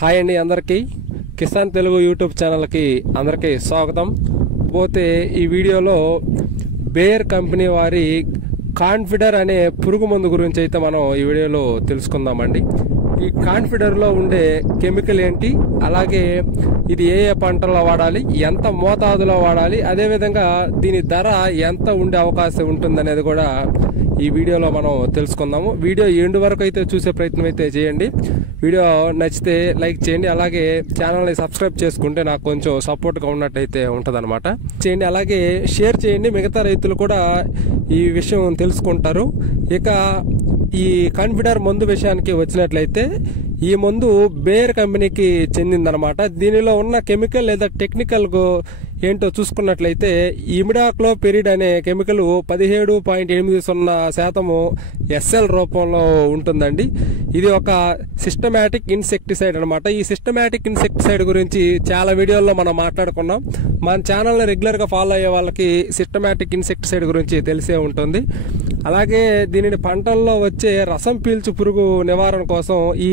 Hi అండి, అందరికీ Kisan Telugu YouTube ఛానల్కి అందరికీ స్వాగతం. పోతే ఈ వీడియోలో బేర్ కంపెనీ వారి కాన్ఫిడర్ అనే పురుగు మందు గురించి అయితే మనం ఈ వీడియోలో తెలుసుకుందామండి. ఈ కాన్ఫిడర్లో ఉండే కెమికల్ ఏంటి, అలాగే ఇది ఏ ఏ పంటల్లో వాడాలి, ఎంత మోతాదులో వాడాలి, అదేవిధంగా దీని ధర ఎంత ఉండే అవకాశం ఉంటుందనేది కూడా ఈ వీడియోలో మనం తెలుసుకుందాము. వీడియో ఎండ్ వరకు అయితే చూసే ప్రయత్నం అయితే చేయండి. వీడియో నచ్చితే లైక్ చేయండి, అలాగే ఛానల్ని సబ్స్క్రైబ్ చేసుకుంటే నాకు కొంచెం సపోర్ట్గా ఉన్నట్టయితే ఉంటుందన్నమాట. చేయండి, అలాగే షేర్ చేయండి, మిగతా రైతులు కూడా ఈ విషయం తెలుసుకుంటారు. ఇక ఈ కాన్ఫిడర్ మందు విషయానికి వచ్చినట్లయితే ఈ మందు బేర్ కంపెనీకి చెందిందనమాట. దీనిలో ఉన్న కెమికల్ లేదా టెక్నికల్ ఏంటో చూసుకున్నట్లయితే ఇమిడాక్లోపిరిడ్ అనే కెమికల్ 17.80% SL రూపంలో ఉంటుందండి. ఇది ఒక సిస్టమాటిక్ ఇన్సెక్టిసైడ్ అనమాట. ఈ సిస్టమాటిక్ ఇన్సెక్టిసైడ్ గురించి చాలా వీడియోల్లో మనం మాట్లాడుకున్నాం. మన ఛానల్ని రెగ్యులర్గా ఫాలో అయ్యే వాళ్ళకి సిస్టమాటిక్ ఇన్సెక్టిసైడ్ గురించి తెలిసే ఉంటుంది. అలాగే దీనిని పంటల్లో వచ్చే రసం పీల్చు పురుగు నివారణ కోసం ఈ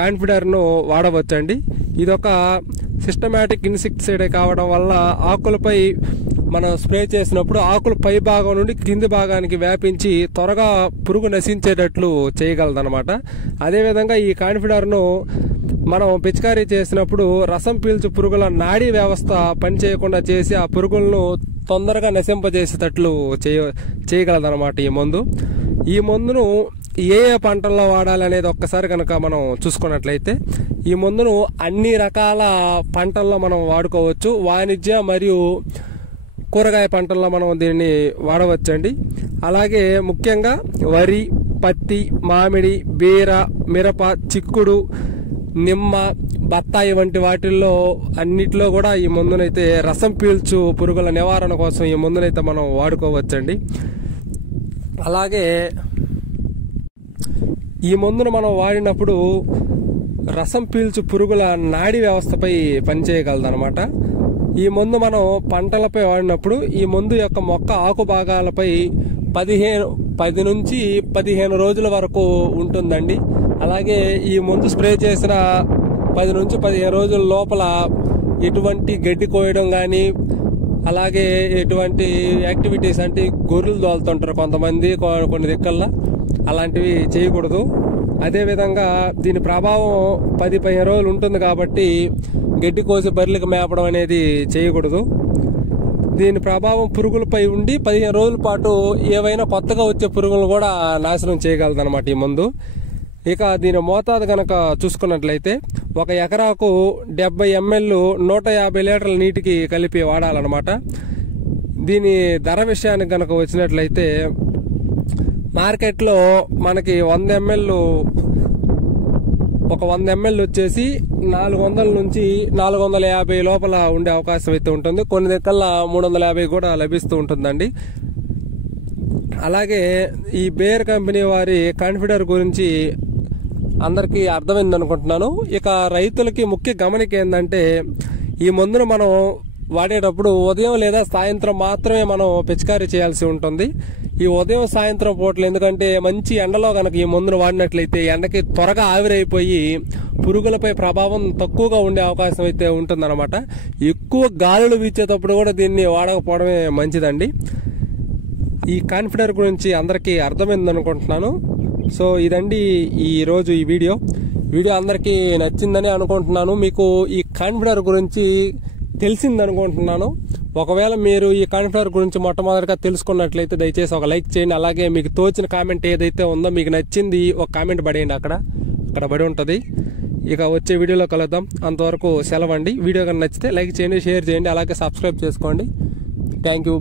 కాన్ఫిడర్ను వాడవచ్చండి. ఇదొక సిస్టమాటిక్ ఇన్సెక్టిసైడ్ కావడం వల్ల ఆకులపై మనం స్ప్రే చేసినప్పుడు ఆకుల పై భాగం నుండి కింది భాగానికి వ్యాపించి త్వరగా పురుగు నశించేటట్లు చేయగలదన్నమాట. అదేవిధంగా ఈ కాన్ఫిడర్ను మనం పిచికారీ చేసినప్పుడు రసం పీల్చు పురుగుల నాడీ వ్యవస్థ పనిచేయకుండా చేసి ఆ పురుగులను తొందరగా నశింపజేసేటట్లు చేయగలదన్నమాట ఈ మందును ఏ ఏ పంటల్లో వాడాలి అనేది ఒక్కసారి కనుక మనం చూసుకున్నట్లయితే ఈ మందును అన్ని రకాల పంటల్లో మనం వాడుకోవచ్చు. వాణిజ్య మరియు కూరగాయ పంటల్లో మనం దీన్ని వాడవచ్చండి. అలాగే ముఖ్యంగా వరి, పత్తి, మామిడి, బీర, మిరప, చిక్కుడు, నిమ్మ, బత్తాయి వంటి వాటిల్లో అన్నిటిలో కూడా ఈ మందునైతే రసం పీల్చు పురుగుల నివారణ కోసం ఈ మందునైతే మనం వాడుకోవచ్చండి. అలాగే ఈ మందును మనం వాడినప్పుడు రసం పీల్చు పురుగుల నాడీ వ్యవస్థపై పనిచేయగలదన్నమాట. ఈ మందు మనం పంటలపై వాడినప్పుడు ఈ మందు యొక్క మొక్క ఆకు భాగాలపై 10 నుంచి 15 రోజుల వరకు ఉంటుందండి. అలాగే ఈ మందు స్ప్రే చేసిన 10 నుంచి 15 రోజుల లోపల ఎటువంటి గడ్డి కోయడం కానీ, అలాగే ఎటువంటి యాక్టివిటీస్ అంటే గొర్రెలు దోలుతుంటారు కొంతమంది కొన్ని దిక్కల్లో, అలాంటివి చేయకూడదు. అదేవిధంగా దీని ప్రభావం 10-15 రోజులు ఉంటుంది కాబట్టి గడ్డి కోసి బర్రెలకు మేపడం అనేది చేయకూడదు. దీని ప్రభావం పురుగులపై ఉండి 15 రోజుల పాటు ఏవైనా కొత్తగా వచ్చే పురుగులను కూడా నాశనం చేయగలదన్నమాట ఈ మందు. ఇక దీని మోతాదు కనుక చూసుకున్నట్లయితే 1 ఎకరాకు 70 ml 150 లీటర్ల నీటికి కలిపి వాడాలన్నమాట. దీని ధర విషయానికి కనుక వచ్చినట్లయితే మార్కెట్లో మనకి 100 ml వచ్చేసి 400 నుంచి 450 లోపల ఉండే అవకాశం అయితే ఉంటుంది. కొన్ని దగ్గరలా 350 కూడా లభిస్తూ ఉంటుందండి. అలాగే ఈ బేర్ కంపెనీ వారి కాన్ఫిడర్ గురించి అందరికీ అర్థమైంది అనుకుంటున్నాను. ఇక రైతులకి ముఖ్య గమనిక ఏంటంటే ఈ మందును మనం వాడేటప్పుడు ఉదయం లేదా సాయంత్రం మాత్రమే మనం పిచికారీ చేయాల్సి ఉంటుంది. ఈ ఉదయం సాయంత్రం పూటలు ఎందుకంటే మంచి ఎండలో కనుక ఈ మందును వాడినట్లయితే ఎండకి త్వరగా ఆవిరైపోయి పురుగులపై ప్రభావం తక్కువగా ఉండే అవకాశం అయితే ఉంటుందన్నమాట. ఎక్కువ గాలులు వీచేటప్పుడు కూడా దీన్ని వాడకపోవడమే మంచిదండి. ఈ కాన్ఫిడర్ గురించి అందరికీ అర్థమైంది అనుకుంటున్నాను. సో ఇదండి ఈరోజు ఈ వీడియో అందరికీ నచ్చిందని అనుకుంటున్నాను. మీకు ఈ కాన్ఫిడర్ గురించి తెలిసిందనుకుంటున్నాను. ఒకవేళ మీరు ఈ కాన్ఫిడర్ గురించి మొట్టమొదటిగా తెలుసుకున్నట్లయితే దయచేసి ఒక లైక్ చేయండి. అలాగే మీకు తోచిన కామెంట్ ఏదైతే ఉందో, మీకు నచ్చింది ఒక కామెంట్ పడేయండి, అక్కడ పడి ఉంటుంది. ఇక వచ్చే వీడియోలో కలుద్దాం. అంతవరకు సెలవండి. వీడియో కనుక నచ్చితే లైక్ చేయండి, షేర్ చేయండి, అలాగే సబ్స్క్రైబ్ చేసుకోండి. Thank you.